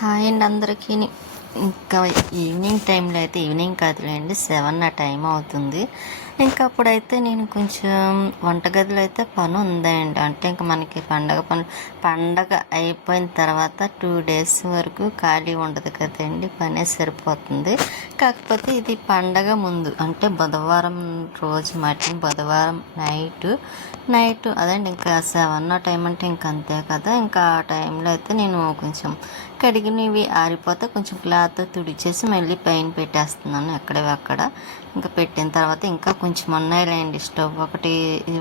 Hi అండి అందరికీ. ఇంకా ఈవినింగ్ టైంలో అయితే ఈవినింగ్ కాదులేండి 7 ఆ టైం అవుతుంది. ఇంకా అప్పుడైతే నేను కొంచెం వంటగదిలో అయితే పని ఉందండి. అంటే ఇంకా మనకి పండగ అయిపోయిన తర్వాత 2 days వరకు ఖాళీ ఉండదు కదండి, పనే సరిపోతుంది. కాకపోతే ఇది పండగ ముందు అంటే బుధవారం రోజు బుధవారం నైట్ అదండి. ఇంకా 7 టైం అంటే ఇంక అంతే కదా. ఇంకా ఆ టైంలో అయితే నేను కొంచెం కడిగినవి ఆరిపోతే కొంచెం క్లాత్ తుడిచేసి మళ్ళీ పైన పెట్టేస్తున్నాను ఎక్కడవి అక్కడ. ఇంకా పెట్టిన తర్వాత ఇంకా కొంచెం ఉన్నాయిలేండి, స్టవ్ ఒకటి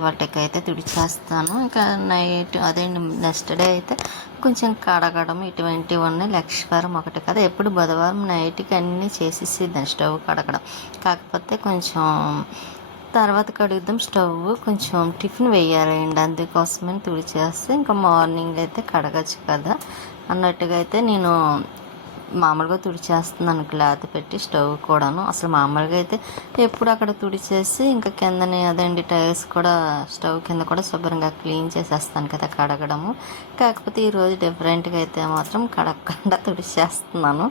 వాటికైతే తుడిచేస్తాను. ఇంకా నైట్ అదేండి నెక్స్ట్ డే అయితే కొంచెం కడగడం ఇటువంటివి ఉన్నాయి. లక్షవారం ఒకటి కదా, ఎప్పుడు బుధవారం నైట్కి అన్నీ చేసేసి దాన్ని స్టవ్ కడగడం. కాకపోతే కొంచెం తర్వాత కడుగుదాం, స్టవ్ కొంచెం టిఫిన్ వేయాలండి, అందుకోసమని తుడిచేస్తే ఇంకా మార్నింగ్ అయితే కడగచ్చు కదా అన్నట్టుగా అయితే నేను మామూలుగా తుడిచేస్తున్నాను క్లాత్ పెట్టి. స్టవ్ కూడాను అసలు మామూలుగా అయితే ఎప్పుడు అక్కడ తుడిచేసి ఇంకా కిందని అదండి టైల్స్ కూడా స్టవ్ కింద కూడా శుభ్రంగా క్లీన్ చేసేస్తాను కదా కడగడము. కాకపోతే ఈరోజు డిఫరెంట్గా అయితే మాత్రం కడగకుండా తుడిచేస్తున్నాను.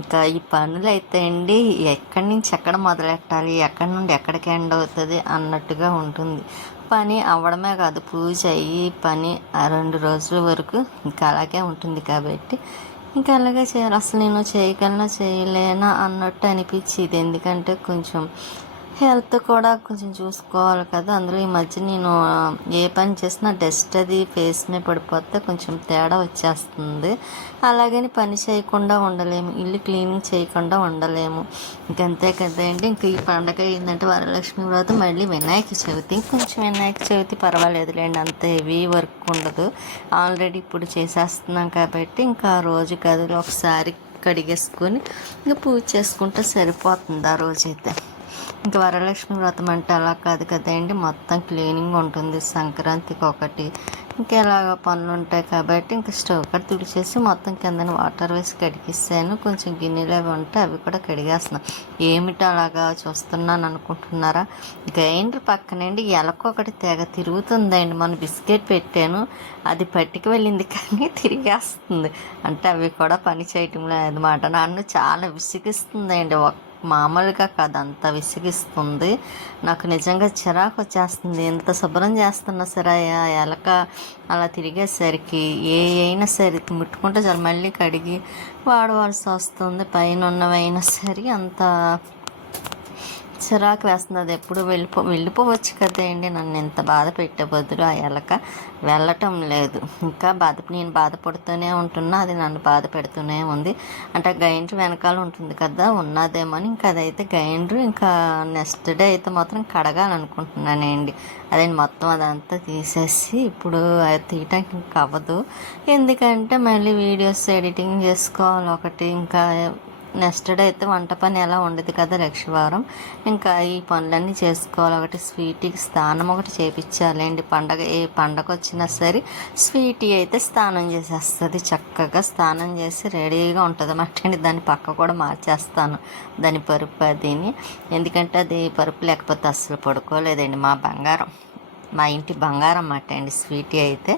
ఇంకా ఈ పనులు అయితే అండి ఎక్కడి నుంచి ఎక్కడ మొదలెట్టాలి, ఎక్కడి నుండి ఎక్కడికి ఎండ్ అవుతుంది అన్నట్టుగా ఉంటుంది. పని అవ్వడమే కాదు, పూజ అయ్యి పని 2 రోజుల వరకు ఇంకా అలాగే ఉంటుంది. కాబట్టి ఇంకా అలాగే చేయాలి. అసలు నేను చేయగలనా చేయలేనా అన్నట్టు అనిపించేది, ఎందుకంటే కొంచెం హెల్త్ కూడా కొంచెం చూసుకోవాలి కదా. అందులో ఈ మధ్య నేను ఏ పని చేసినా డస్ట్ అది ఫేస్ మీద పడిపోతే కొంచెం తేడా వచ్చేస్తుంది. అలాగని పని చేయకుండా ఉండలేము, ఇల్లు క్లీనింగ్ చేయకుండా ఉండలేము. ఇంకంతే కదండి. ఇంక ఈ పండగ ఏంటంటే వరలక్ష్మి వ్రతం, మళ్ళీ వినాయక చవితి. కొంచెం వినాయక చవితి పర్వాలేదులేండి, అంత హెవీ వర్క్ ఉండదు. ఆల్రెడీ ఇప్పుడు చేసేస్తున్నాం కాబట్టి ఇంకా రోజు గదిలో ఒకసారి కడిగేసుకొని ఇంకా పూజ చేసుకుంటే సరిపోతుంది ఆ రోజైతే. ఇంకా వరలక్ష్మి వ్రతం అంటే అలా కాదు కదండి, మొత్తం క్లీనింగ్ ఉంటుంది. సంక్రాంతికి ఒకటి ఇంకా ఇలాగ పనులు ఉంటాయి కాబట్టి ఇంకా స్టవ్ కట్ తుడిచేసి మొత్తం కిందన వాటర్ వేసి కడిగిస్తాను. కొంచెం గిన్నెలు అవి ఉంటే అవి కూడా కడిగేస్తున్నాను. ఏమిటి అలాగా చూస్తున్నాను అనుకుంటున్నారా, గ్రైండర్ పక్కనండి ఎలకొకటి తెగ తిరుగుతుందండి. మన బిస్కెట్ పెట్టాను, అది పట్టుకు వెళ్ళింది కానీ తిరిగేస్తుంది. అంటే అవి కూడా పని చేయటం లేదన్నమాట. నన్ను చాలా విసిగిస్తుందండి, మామూలుగా కాదు అంత విసిగిస్తుంది. నాకు నిజంగా చిరాకు వచ్చేస్తుంది. ఎంత శుభ్రం చేస్తున్నా సరే ఎలక అలా తిరిగేసరికి అయినా సరే ముట్టుకుంటే చాలు మళ్ళీ కడిగి వాడవలసి వస్తుంది. పైన ఉన్నవైనా సరే అంత చిరాకు వేస్తుంది. అది ఎప్పుడు వెళ్ళిపోవచ్చు కదండి, నన్ను ఎంత బాధ పెట్టే బదులు ఆ ఎలక వెళ్ళటం లేదు. ఇంకా నేను బాధపడుతూనే ఉంటున్నా, అది నన్ను బాధ పెడుతూనే ఉంది. అంటే గ్రైండర్ వెనకాల ఉంటుంది కదా, ఉన్నదేమో అని. ఇంకా అదైతే గ్రైండర్ ఇంకా నెక్స్ట్ డే అయితే మాత్రం కడగాలనుకుంటున్నానండి. అదే మొత్తం అదంతా తీసేసి ఇప్పుడు అది తీయటానికి ఇంకా అవ్వదు, ఎందుకంటే మళ్ళీ వీడియోస్ ఎడిటింగ్ చేసుకోవాలి ఒకటి. ఇంకా నెక్స్ట్ డే అయితే వంట పని ఎలా ఉండదు కదా లక్షవారం. ఇంకా ఈ పనులన్నీ చేసుకోవాలి. ఒకటి స్వీట్కి స్నానం ఒకటి చేయించాలండి. ఏ పండగ వచ్చినా సరే స్వీటీ అయితే స్నానం చేసేస్తుంది, చక్కగా స్నానం చేసి రెడీగా ఉంటుంది అన్నమాట. దాని పక్క కూడా మార్చేస్తాను, దాని పరుపు అదిని. ఎందుకంటే అది పరుపు లేకపోతే అస్సలు పడుకోలేదండి. మా ఇంటి బంగారం అన్నమాట అండి స్వీటీ అయితే.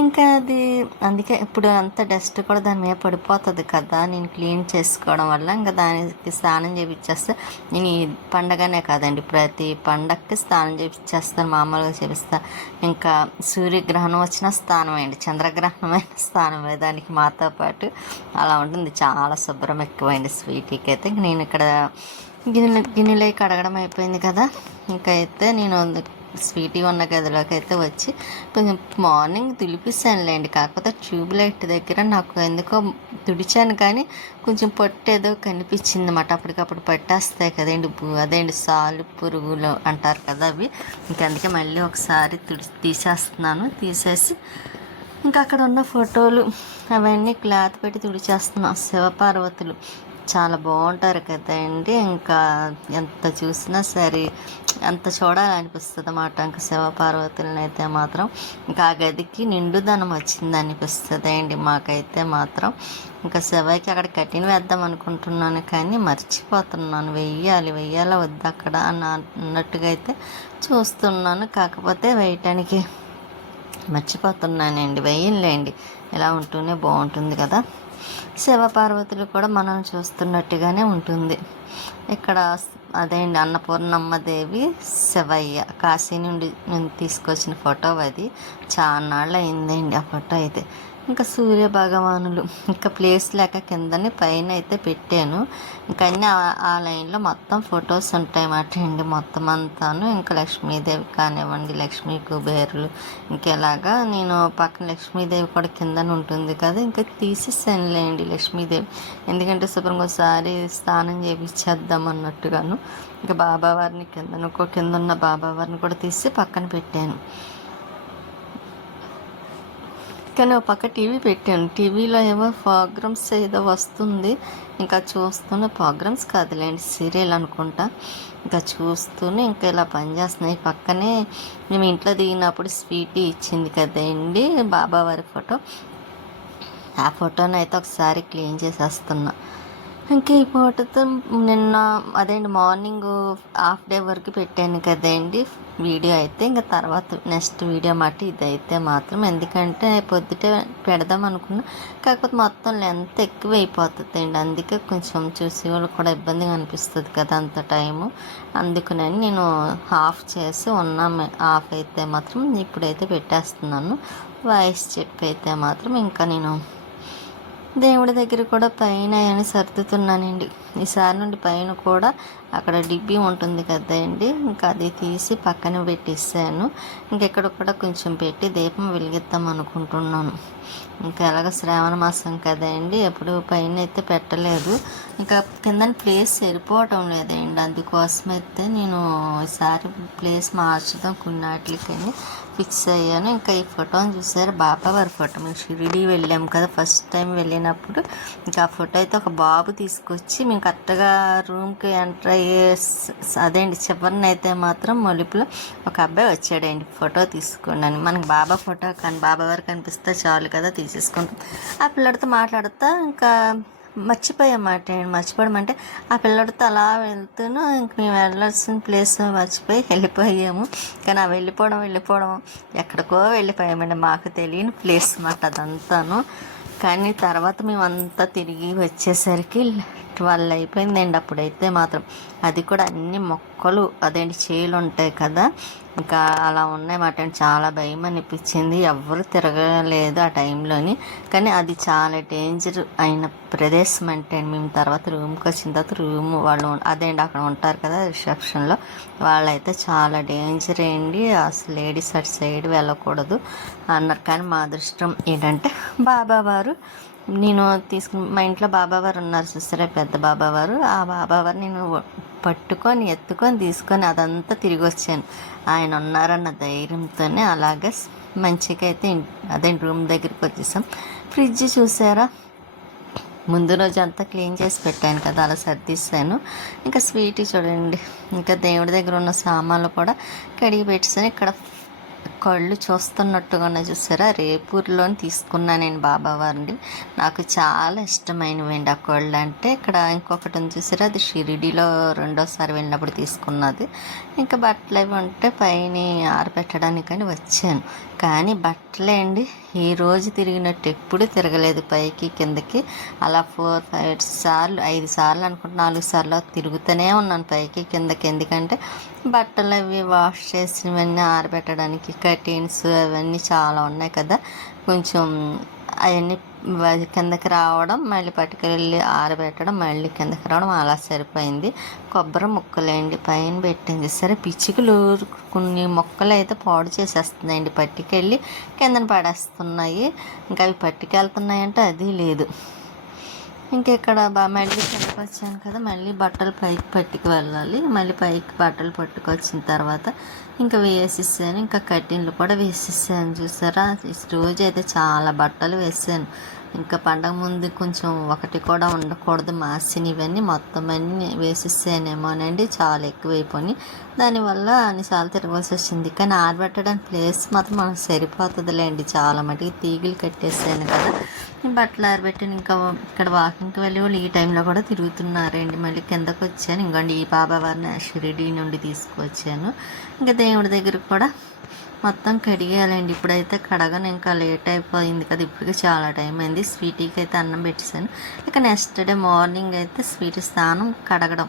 ఇంకా అది అందుకే ఇప్పుడు అంత డస్ట్ కూడా దాని మీద పడిపోతుంది కదా, నేను క్లీన్ చేసుకోవడం వల్ల. ఇంకా దానికి స్నానం చేయించేస్తే, నేను ఈ పండగనే కాదండి ప్రతి పండగకి స్నానం చేయించేస్తాను, మామూలుగా చేపిస్తాను. ఇంకా సూర్యగ్రహణం వచ్చిన స్నానం అయింది, చంద్రగ్రహణమైన స్నానం దానికి మాతో పాటు అలా ఉంటుంది. చాలా శుభ్రం ఎక్కువైంది స్వీటీకి అయితే. నేను ఇక్కడ గిన్నెలు కడగడం అయిపోయింది కదా. ఇంకైతే నేను స్వీటీ ఉన్న గదిలోకి అయితే వచ్చి కొంచెం మార్నింగ్ తులిపిస్తానులేండి. కాకపోతే ట్యూబ్ లైట్ దగ్గర నాకు ఎందుకో తుడిచాను కానీ కొంచెం పొట్టు ఏదో కనిపించింది అన్నమాట. అప్పటికప్పుడు పట్టేస్తాయి కదండి, అదేంటి సాలు పురుగులు అంటారు కదా అవి. అందుకే మళ్ళీ ఒకసారి తీసేస్తున్నాను. తీసేసి ఇంకా అక్కడ ఉన్న ఫోటోలు అవన్నీ క్లాత్ పెట్టి తుడిచేస్తున్నాను. శివపార్వతులు చాలా బాగుంటారు కదండి. ఇంకా ఎంత చూసినా సరే అంత చూడాలనిపిస్తుంది అన్నమాట. ఇంకా శివపార్వతులను అయితే మాత్రం ఇంకా ఆ గదికి నిండుదనం వచ్చింది అనిపిస్తుంది అండి మాకైతే మాత్రం. ఇంకా శివకి అక్కడ కట్టిన వేద్దాం అనుకుంటున్నాను కానీ మర్చిపోతున్నాను, వెయ్యాలా వద్దు అక్కడ అన్నట్టుగా అయితే చూస్తున్నాను. కాకపోతే వేయటానికి మర్చిపోతున్నానండి. వేయంలేండి, ఇలా ఉంటూనే బాగుంటుంది కదా. శివపార్వతులు కూడా మనం చూస్తున్నట్టుగానే ఉంటుంది. ఇక్కడ అదేండి అన్నపూర్ణమ్మ దేవి శివయ్య కాశీ నుండి తీసుకొచ్చిన ఫోటో అది. చాలా నాళ్ళు అయిందండి ఆ ఫోటో అయితే. ఇంకా సూర్య భగవానులు ఇంకా ప్లేస్ లేక కిందని పైన అయితే పెట్టాను. ఇంకా అన్నీ ఆ లైన్లో మొత్తం ఫొటోస్ ఉంటాయి మాట అండి మొత్తం అంతాను. ఇంకా లక్ష్మీదేవి కానివ్వండి, లక్ష్మీ కుబేరులు, ఇంకెలాగా నేను పక్కన లక్ష్మీదేవి కూడా కిందన ఉంటుంది కదా, ఇంకా తీసేసానులేండి లక్ష్మీదేవి. ఎందుకంటే శుభ్రంగా ఒకసారి స్నానం చేయించేద్దాం అన్నట్టుగాను. ఇంకా బాబావారిని కింద ఉన్న బాబావారిని కూడా తీసి పక్కన పెట్టాను. కానీ ఒక పక్క టీవీ పెట్టాను. టీవీలో ఏమో ప్రోగ్రామ్స్ ఏదో వస్తుంది. ఇంకా చూస్తూనే, ప్రోగ్రామ్స్ కాదులేండి సీరియల్ అనుకుంటా, ఇంకా చూస్తూనే ఇంకా ఇలా పనిచేస్తున్నాయి. పక్కనే మేము ఇంట్లో దిగినప్పుడు స్వీటీ ఇచ్చింది కదండి బాబావారి ఫోటో, ఆ ఫోటోని అయితే ఒకసారి క్లీన్ చేసేస్తున్నా. ఇంకా ఈ ఫోటోతో నిన్న అదేంటి మార్నింగ్ హాఫ్ డే వరకు పెట్టాను కదండి వీడియో అయితే. ఇంకా తర్వాత నెక్స్ట్ వీడియో మాట ఇదైతే మాత్రం, ఎందుకంటే పొద్దుటే పెడదాం అనుకున్నా, కాకపోతే మొత్తం లెంత్ ఎక్కువ అయిపోతుంది అండి. అందుకే కొంచెం చూసే వాళ్ళు కూడా ఇబ్బందిగా అనిపిస్తుంది కదా అంత టైము. అందుకని నేను హాఫ్ చేసి ఉన్నాము. హాఫ్ అయితే మాత్రం ఇప్పుడైతే పెట్టేస్తున్నాను. వాయిస్ చెప్పి అయితే మాత్రం ఇంకా నేను దేవుడి దగ్గర కూడా పైన అని సర్దుతున్నానండి. ఈసారి నుండి పైన కూడా అక్కడ డిబ్బీ ఉంటుంది కదండి, ఇంకా అది తీసి పక్కన పెట్టేసాను. ఇంకెక్కడ కూడా కొంచెం పెట్టి దీపం వెలిగిద్దాం అనుకుంటున్నాను. ఇంకా ఎలాగ శ్రావణ మాసం కదండి, ఎప్పుడు పైన అయితే పెట్టలేదు. ఇంకా కింద ప్లేస్ సరిపోవటం లేదండి, అందుకోసం అయితే నేను ఈసారి ప్లేస్ మార్చుదాం కొన్నాటికని ఫిక్స్ అయ్యాను. ఇంకా ఈ ఫోటోని చూసారు, బాబావారి ఫోటో. మేము షిరిడి వెళ్ళాము కదా ఫస్ట్ టైం వెళ్ళినప్పుడు. ఇంకా ఆ ఫోటో అయితే ఒక బాబు తీసుకొచ్చి మేము కరెక్ట్గా రూమ్కి ఎంటర్ అయ్యే అదేంటి చివరిని అయితే మాత్రం మలుపులో ఒక అబ్బాయి వచ్చాడండి ఫోటో తీసుకోండి. మనకి బాబా ఫోటో కానీ బాబావారు కనిపిస్తే చాలు కదా తీసేసుకుంటాం. ఆ పిల్లడితో మాట్లాడుతా ఇంకా మర్చిపోయామంటే ఆ పిల్లడితో అలా వెళ్తూను ఇంక మేము వెళ్ళాల్సిన ప్లేస్ మర్చిపోయి వెళ్ళిపోయాము. కానీ ఆ వెళ్ళిపోవడం ఎక్కడికో వెళ్ళిపోయామండి, మాకు తెలియని ప్లేస్ మాట అదంతాను. కానీ తర్వాత మేమంతా తిరిగి వచ్చేసరికి 12 అయిపోయిందండి. అప్పుడైతే మాత్రం అది కూడా అన్ని మొక్కలు అదేంటి చేలు ఉంటాయి కదా, ఇంకా అలా ఉన్నాయన్నమాట. చాలా భయం అనిపించింది, ఎవరు తిరగలేదు ఆ టైంలోని. కానీ అది చాలా డేంజర్ అయిన ప్రదేశం అంటే మేము తర్వాత రూమ్కి వచ్చిన తర్వాత రూమ్ వాళ్ళు అదేంటి అక్కడ ఉంటారు కదా రిసెప్షన్లో, వాళ్ళైతే చాలా డేంజర్ అండి, అసలు లేడీస్ అటు సైడ్ వెళ్ళకూడదు అన్నారు. కానీ మా అదృష్టం ఏంటంటే బాబావారు నేను తీసుకుని మా ఇంట్లో బాబావారు ఉన్నారు చూసారా, పెద్ద బాబావారు. ఆ బాబావారు నేను ఎత్తుకొని తీసుకొని అదంతా తిరిగి వచ్చాను. ఆయన ఉన్నారన్న ధైర్యంతోనే అలాగే మంచిగా అయితే అదే రూమ్ దగ్గరికి వచ్చేసాం. ఫ్రిడ్జ్ చూసారా, ముందు రోజు అంతా క్లీన్ చేసి పెట్టాను కదా, అలా సర్దిస్తాను. ఇంకా స్వీట్ చూడండి, ఇంకా దేవుడి దగ్గర ఉన్న సామాన్లు కూడా కడిగి పెట్టేసాను. ఇక్కడ కళ్ళు చూస్తున్నట్టుగానే చూసారా, రేపూర్లోని తీసుకున్నాను నేను బాబావారిని. నాకు చాలా ఇష్టమైనవండి ఆ కళ్ళు అంటే. ఇక్కడ ఇంకొకటి చూసారా, అది షిరిడిలో రెండోసారి వెళ్ళినప్పుడు తీసుకున్నది. ఇంకా బట్టలు అవి ఉంటే పైన ఆరబెట్టడానికని వచ్చాను. కానీ బట్టలే అండి ఈ రోజు తిరిగినట్టు ఎప్పుడు తిరగలేదు, పైకి కిందకి అలా 4-5 సార్లు 5 సార్లు అనుకుంటా 4 సార్లు తిరుగుతూనే ఉన్నాను పైకి కిందకి. ఎందుకంటే బట్టలు అవి వాష్ చేసినవన్నీ ఆరబెట్టడానికి, కర్టీన్స్ అవన్నీ చాలా ఉన్నాయి కదా, కొంచెం అవన్నీ కిందకి రావడం మళ్ళీ పట్టుకెళ్ళి ఆరబెట్టడం మళ్ళీ కిందకి రావడం అలా సరిపోయింది. కొబ్బరి ముక్కలేండి పైన పెట్టింది సరే, పిచ్చుకలు కొన్ని మొక్కలు అయితే పాడు చేసేస్తున్నాయండి, పట్టుకెళ్ళి కిందన పడేస్తున్నాయి. ఇంకా అవి పట్టుకెళ్తున్నాయంటే అది లేదు. ఇంకెక్కడ మళ్ళీ కిందకి వచ్చాను కదా, మళ్ళీ బట్టలు పైకి పట్టుకు వెళ్ళాలి. మళ్ళీ పైకి బట్టలు పట్టుకొచ్చిన తర్వాత ఇంకా వేసేసాను. ఇంకా కట్టిన్లు కూడా వేసేసాను చూసారా. ఈ రోజు అయితే చాలా బట్టలు వేసాను. ఇంకా పండగ ముందు కొంచెం ఒకటి కూడా ఉండకూడదు మాసిని, ఇవన్నీ మొత్తం అన్నీ వేసేసానేమోనండి, చాలా ఎక్కువైపోయి దానివల్ల అన్నిసార్లు తిరగాల్సి వచ్చింది. కానీ ఆరబెట్టడానికి ప్లేస్ మాత్రం మనకు సరిపోతుందిలేండి, చాలా మటుకు తీగలు కట్టేసాను కదా. బట్టలు ఆరబెట్టాను. ఇంకా ఇక్కడ వాకింగ్కి వెళ్ళి వాళ్ళు ఈ టైంలో కూడా తిరుగుతున్నారండి. మళ్ళీ కిందకు వచ్చాను. ఇంకోండి ఈ బాబావారిని షిరిడి నుండి తీసుకువచ్చాను. ఇంకా దేవుడి దగ్గర కూడా మొత్తం కడిగేయాలండి. ఇప్పుడైతే కడగను, ఇంకా లేట్ అయిపోయింది కదా, ఇప్పటికి చాలా టైం అయింది. స్వీటీకి అయితే అన్నం పెట్టేశాను. ఇక నెక్స్ట్ డే మార్నింగ్ అయితే స్వీటీ స్నానం కడగడం.